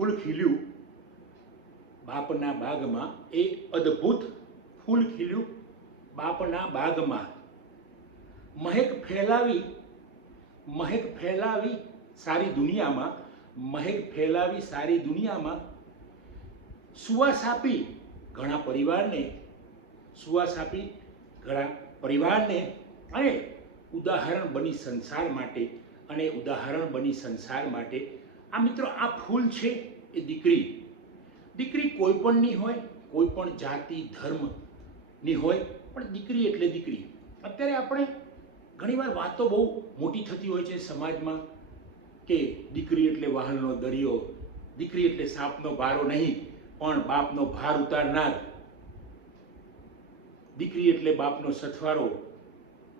ફૂલ ખીલ્યું બાપના બાગમાં, એ અદ્ભુત ફૂલ ખીલ્યું બાપના બાગમાં, મહેક ફેલાવી સારી દુનિયામાં, મહેક ફેલાવી સારી દુનિયામાં, સુવાસ આપી ઘણા પરિવારને, અને ઉદાહરણ બની સંસાર માટે, આ મિત્રો આ ફૂલ છે એ દીકરી કોઈ પણની હોય, કોઈ પણ જાતિ ધર્મની હોય, પણ દીકરી એટલે દીકરી. અત્યારે આપણે ઘણીવાર વાતો બહુ મોટી થતી હોય છે સમાજમાં કે દીકરી એટલે વાહનનો દરિયો, દીકરી એટલે સાપનો બારો નહીં પણ બાપનો ભાર ઉતારનાર, દીકરી એટલે બાપનો સથવારો,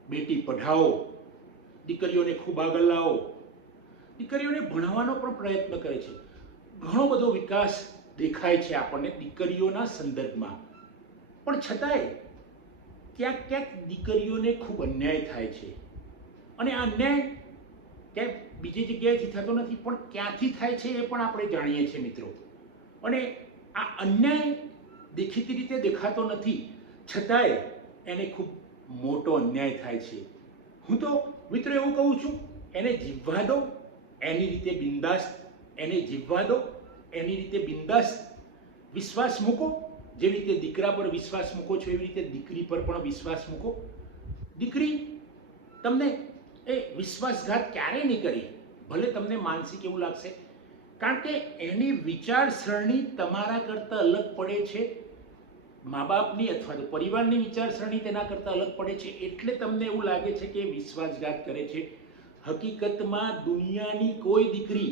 બેટી પઢાઓ, દીકરીઓને ખૂબ આગળ લાવો, દીકરીઓને ભણાવવાનો પણ પ્રયત્ન કરે છે. ઘણો બધો વિકાસ દેખાય છે આપણને દીકરીઓના સંદર્ભમાં, પણ છતાંય ક્યાંક દીકરીઓને ખૂબ અન્યાય થાય છે. અને આ અન્યાય ક્યાંક બીજી જગ્યાએથી થતો નથી, પણ ક્યાંથી થાય છે એ પણ આપણે જાણીએ છીએ મિત્રો. અને આ અન્યાય દેખીતી રીતે દેખાતો નથી, છતાંય એને ખૂબ મોટો અન્યાય થાય છે. હું તો મિત્રો એવું કહું છું, એને જીવવા દો, એની રીતે બિંદાસ વિશ્વાસ મૂકો. જેવી રીતે દીકરા પર વિશ્વાસ મૂકો છો એવી રીતે દીકરી પર પણ વિશ્વાસ મૂકો. દીકરી તમને એ વિશ્વાસઘાત ક્યારેય નહીં કરી, ભલે તમને માનસિક એવું લાગશે, કારણ કે એની વિચારસરણી તમારા કરતાં અલગ પડે છે, મા બાપની અથવા તો પરિવારની વિચારસરણી તેના કરતાં અલગ પડે છે, એટલે તમને એવું લાગે છે કે વિશ્વાસઘાત કરે છે. હકીકતમાં દુનિયાની કોઈ દીકરી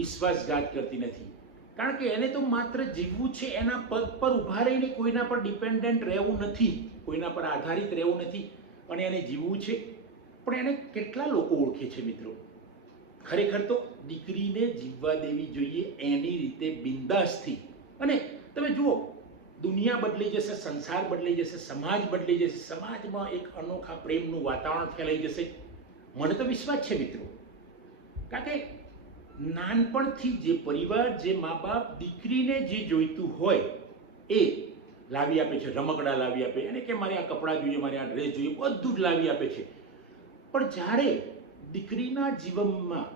વિશ્વાસઘાત કરતી નથી, કારણ કે એને તો માત્ર જીવવું છે, એના પગ પર ઊભા રહીને કોઈના પર ડિપેન્ડન્ટ રહેવું નથી, કોઈના પર આધારિત રહેવું નથી, અને એને જીવવું છે. પણ એને કેટલા લોકો ઓળખે છે મિત્રો? ખરેખર તો દીકરીને જીવવા દેવી જોઈએ એની રીતે બિંદાસથી. અને તમે જુઓ, દુનિયા બદલી જશે, સંસાર બદલાઈ જશે, સમાજ બદલાઈ જશે, સમાજમાં એક અનોખા પ્રેમનું વાતાવરણ ફેલાઈ જશે. મને તો વિશ્વાસ છે મિત્રો, કારણ કે નાનપણથી જે પરિવાર, જે મા બાપ દીકરીને જે જોઈતું હોય એ લાવી આપે છે. રમકડા લાવી આપે, એને કે મારે આ કપડાં જોઈએ, મારે આ ડ્રેસ જોઈએ, બધું જ લાવી આપે છે. પણ જ્યારે દીકરીના જીવનમાં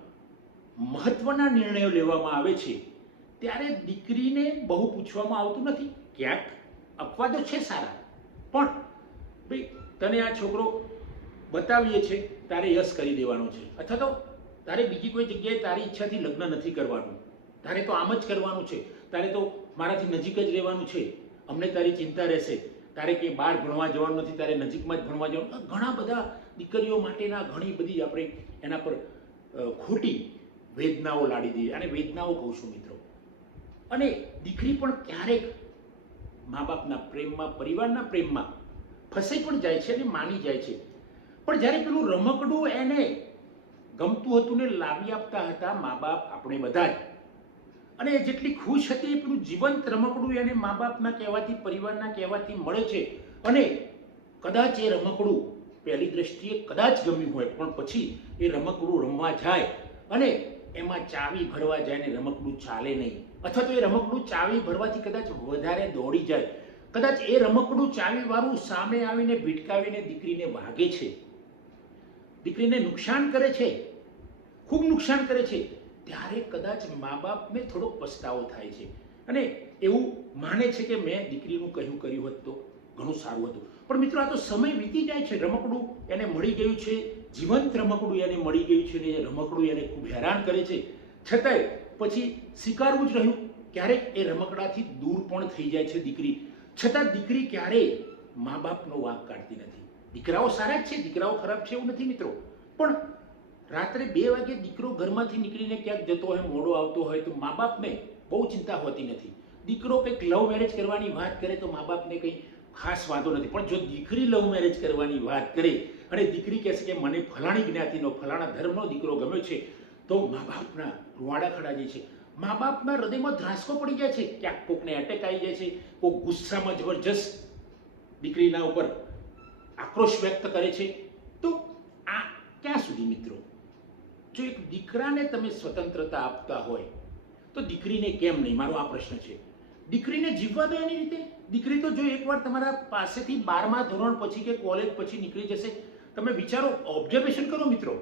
મહત્વના નિર્ણયો લેવામાં આવે છે ત્યારે દીકરીને બહુ પૂછવામાં આવતું નથી. ક્યાંક અપવાદો છે સારા, પણ ભાઈ તને આ છોકરો બતાવીએ છે, તારે યસ કરી દેવાનો છે, અથવા તો તારે બીજી કોઈ જગ્યાએ તારી ઈચ્છાથી લગ્ન નથી કરવાનું, તારે તો આમ જ કરવાનું છે, તારે તો મારાથી નજીક જ રહેવાનું છે, અમને તારી ચિંતા રહેશે, તારે કંઈ બહાર ભણવા જવાનું નથી, તારે નજીકમાં જ ભણવા જવાનું. ઘણા બધા દીકરીઓ માટેના ઘણી બધી આપણે એના પર ખોટી વેદનાઓ લાડી દઈએ, અને વેદનાઓ કહું છું મિત્રો. અને દીકરી પણ ક્યારેક મા બાપના પ્રેમમાં, પરિવારના પ્રેમમાં ફસાઈ પણ જાય છે અને માની જાય છે. પણ જ્યારે પેલું રમકડું એને ગમતું હતું ને લાવી આપતા હતા મા બાપ, આપણે બધા જ, અને જેટલી ખુશ હતી એ પેલું જીવંત રમકડું એને મા બાપના કહેવાથી, પરિવારના કહેવાથી મળે છે. અને કદાચ એ રમકડું પહેલી દ્રષ્ટિએ કદાચ ગમ્યું હોય, પણ પછી એ રમકડું રમવા જાય અને એમાં ચાવી ભરવા જાય ને રમકડું ચાલે નહીં, અથવા તો એ રમકડું ચાવી ભરવાથી કદાચ વધારે દોડી જાય, કદાચ એ રમકડું ચાવીવાળું સામે આવીને ભીટકાવીને દીકરીને વાગે છે, દીકરીને નુકસાન કરે છે, ખૂબ નુકસાન કરે છે, ત્યારે કદાચ મા બાપને થોડો પસ્તાવો થાય છે અને એવું માને છે કે મેં દીકરીનું કર્યું હોત તો ઘણું સારું હતું. પણ મિત્રો આ તો સમય વીતી જાય છે, રમકડું એને મળી ગયું છે, જીવંત રમકડું એને મળી ગયું છે ને એ રમકડું એને ખૂબ હેરાન કરે છે, છતાંય પછી સ્વીકારવું જ રહ્યું. ક્યારેક એ રમકડાથી દૂર પણ થઈ જાય છે દીકરી, છતાં દીકરી ક્યારેય મા બાપનો વાંક કાઢતી નથી. દીકરાઓ સારા જ છે, દીકરાઓ ખરાબ છે એવું નથી મિત્રો, પણ રાત્રે 2 વાગે દીકરો ઘરમાંથી નીકળીને ક્યાંક જતો હોય, મોડો આવતો હોય તો મા બાપને બહુ ચિંતા હોતી નથી. દીકરો કંઈક લવ મેરેજ કરવાની વાત કરે તો મા બાપને કંઈ ખાસ વાંધો નથી, પણ જો દીકરી લવ મેરેજ કરવાની વાત કરે અને દીકરી કહેશે કે મને ફલાણી જ્ઞાતિનો, ફલાણા ધર્મનો દીકરો ગમ્યો છે, તો મા બાપના રૂવાડા ખડા જાય છે, મા બાપના હૃદયમાં ધ્રાસકો પડી જાય છે, ક્યાંક કોકને એટેક આવી જાય છે, કોક ગુસ્સામાં જબરજસ્ત દીકરીના ઉપર આક્રોશ વ્યક્ત કરે છે. તો આ ક્યાં સુધી મિત્રો? જો એક દીકરાને તમે સ્વતંત્રતા આપતા હોય તો દીકરીને કેમ નહીં? મારો આ પ્રશ્ન છે. દીકરીને જીવવા દો એની રીતે. દીકરી તો જો એકવાર તમારા પાસેથી 12મા ધોરણ પછી કે કોલેજ પછી નીકળી જશે, તમે વિચારો, ઓબ્ઝર્વેશન કરો મિત્રો,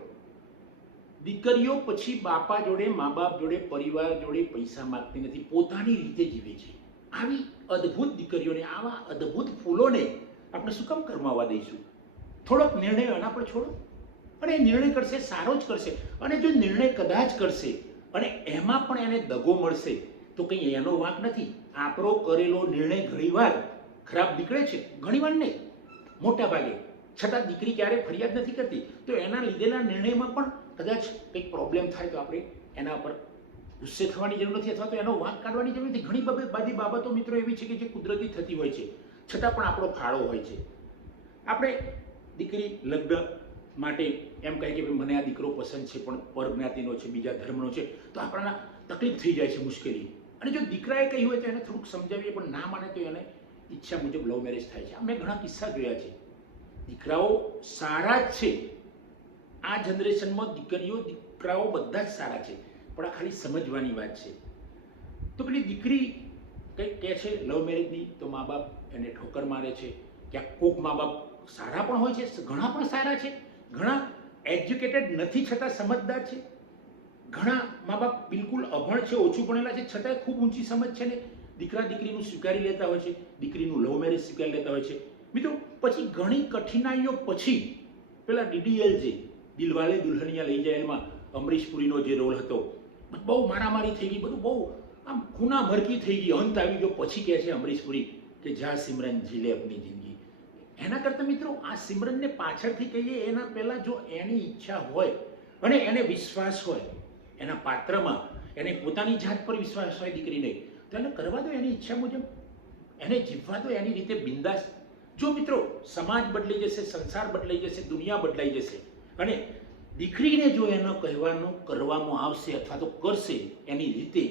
દીકરીઓ પછી બાપા જોડે, મા બાપ જોડે, પરિવાર જોડે પૈસા માંગતી નથી, પોતાની રીતે જીવે છે. આવી અદ્ભુત દીકરીઓને, આવા અદ્ભુત ફૂલોને આપણે શું કામ કરમાવા દઈશું? થોડોક નિર્ણય એના પર છોડો, અને એ નિર્ણય કરશે, સારો જ કરશે. અને જો નિર્ણય કદાચ કરશે અને એમાં પણ એને દગો મળશે તો કંઈ એનો વાંક નથી. આપણો કરેલો નિર્ણય ઘણીવાર ખરાબ નીકળે છે, ઘણીવાર નહીં, મોટા ભાગે. છતાં દીકરી ક્યારે ફરિયાદ નથી કરતી. તો એના લીધેલા નિર્ણયમાં પણ કદાચ કંઈક પ્રોબ્લેમ થાય તો આપણે એના પર ગુસ્સે થવાની જરૂર નથી, અથવા તો એનો વાંક કાઢવાની જરૂર નથી. ઘણી બધી બાબતો મિત્રો એવી છે કે જે કુદરતી થતી હોય છે, છતાં પણ આપણો ફાળો હોય છે. આપણે દીકરી લગ્ન માટે એમ કહે કે ભાઈ મને આ દીકરો પસંદ છે પણ પરજ્ઞાતિનો છે, બીજા ધર્મનો છે, તો આપણને તકલીફ થઈ જાય છે, મુશ્કેલી. અને જો દીકરાએ કહ્યું હોય તો એને થોડુંક સમજાવીએ, પણ ના માને તો એને ઈચ્છા મુજબ લવ મેરેજ થાય છે. મેં ઘણા કિસ્સા જોયા છે. દીકરાઓ સારા જ છે, આ જનરેશનમાં દીકરાઓ બધા જ સારા છે, પણ આ ખાલી સમજવાની વાત છે. તો પેલી દીકરી કંઈક કહે છે લવ મેરેજની, તો મા બાપ એને ઠોકર મારે છે. ક્યાંક કોક મા બાપ સારા પણ હોય છે, ઘણા પણ સારા છે, ઘણા એજ્યુકેટેડ નથી છતાં સમજદાર છે, ઘણા મા બાપ બિલકુલ અભણ છે, ઓછું ભણેલા છે, છતાંય ખૂબ ઊંચી સમજ છે ને દીકરા દીકરીનું સ્વીકારી લેતા હોય છે, દીકરીનું લવ મેરેજ સ્વીકારી લેતા હોય છે. મિત્રો પછી ઘણી કઠિનાઈઓ પછી પેલા DDLJ, દિલવાલે દુલ્હનિયા લઈ જાયમાં અમરીશ પુરીનો જે રોલ હતો, બહુ મારામારી થઈ ગઈ, બધું બહુ આમ ખૂના ભરકી થઈ ગઈ, અંત આવી ગયો. પછી કહે છે અમરીશ પુરી કે જા સિમરન જી લે આપની જિંદગી. એના કરતાં મિત્રો આ સિમરનને પાછળથી કહીએ એના પહેલાં જો એની ઈચ્છા હોય અને એને વિશ્વાસ હોય એના પાત્રમાં, એને પોતાની જાત પર વિશ્વાસ હોય દીકરીને, તો એને કરવા દો એની ઈચ્છા મુજબ, એને જીવવા દો એની રીતે બિંદાસ. જો મિત્રો સમાજ બદલાઈ જશે, સંસાર બદલાઈ જશે, દુનિયા બદલાઈ જશે, અને દીકરીને જો એનો કહેવાનું કરવામાં આવશે અથવા તો કરશે એની રીતે,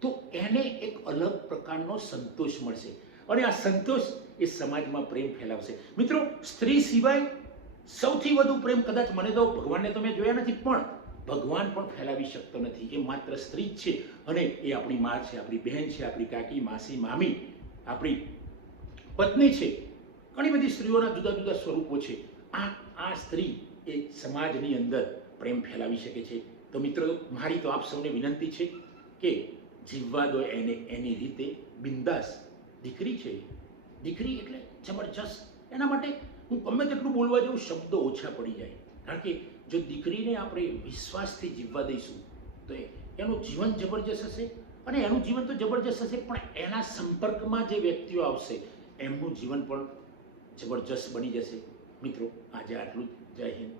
તો એને એક અલગ પ્રકારનો સંતોષ મળશે. અને આ સંતોષ એ સમાજમાં પ્રેમ ફેલાવશે. મિત્રો સ્ત્રી સિવાય સૌથી વધુ પ્રેમ કદાચ મને તો ભગવાનને તો મેં જોયા નથી, પણ ભગવાન પણ ફેલાવી શકતો નથી. એ માત્ર સ્ત્રી જ છે, અને એ આપણી મા છે, આપણી બહેન છે, આપણી કાકી, માસી, મામી, આપણી પત્ની છે. ઘણી બધી સ્ત્રીઓના જુદા જુદા સ્વરૂપો છે. આ સ્ત્રી એ સમાજની અંદર પ્રેમ ફેલાવી શકે છે. તો મિત્રો મારી તો આપ સૌને વિનંતી છે કે જીવવા દો એને એની રીતે બિંદાસ. દીકરી છે, દીકરી એટલે જબરજસ્ત. એના માટે હું ગમે તેટલું બોલવા જાઉં શબ્દો ઓછા પડી જાય. કારણ કે જો દીકરીને આપણે વિશ્વાસથી જીવવા દઈશું તો એનું જીવન જબરજસ્ત હશે, અને એનું જીવન તો જબરજસ્ત હશે, પણ એના સંપર્કમાં જે વ્યક્તિઓ આવશે એમનું જીવન પણ જબરજસ્ત બની જશે. મિત્રો આજે આટલું જ. જય હિન્દ.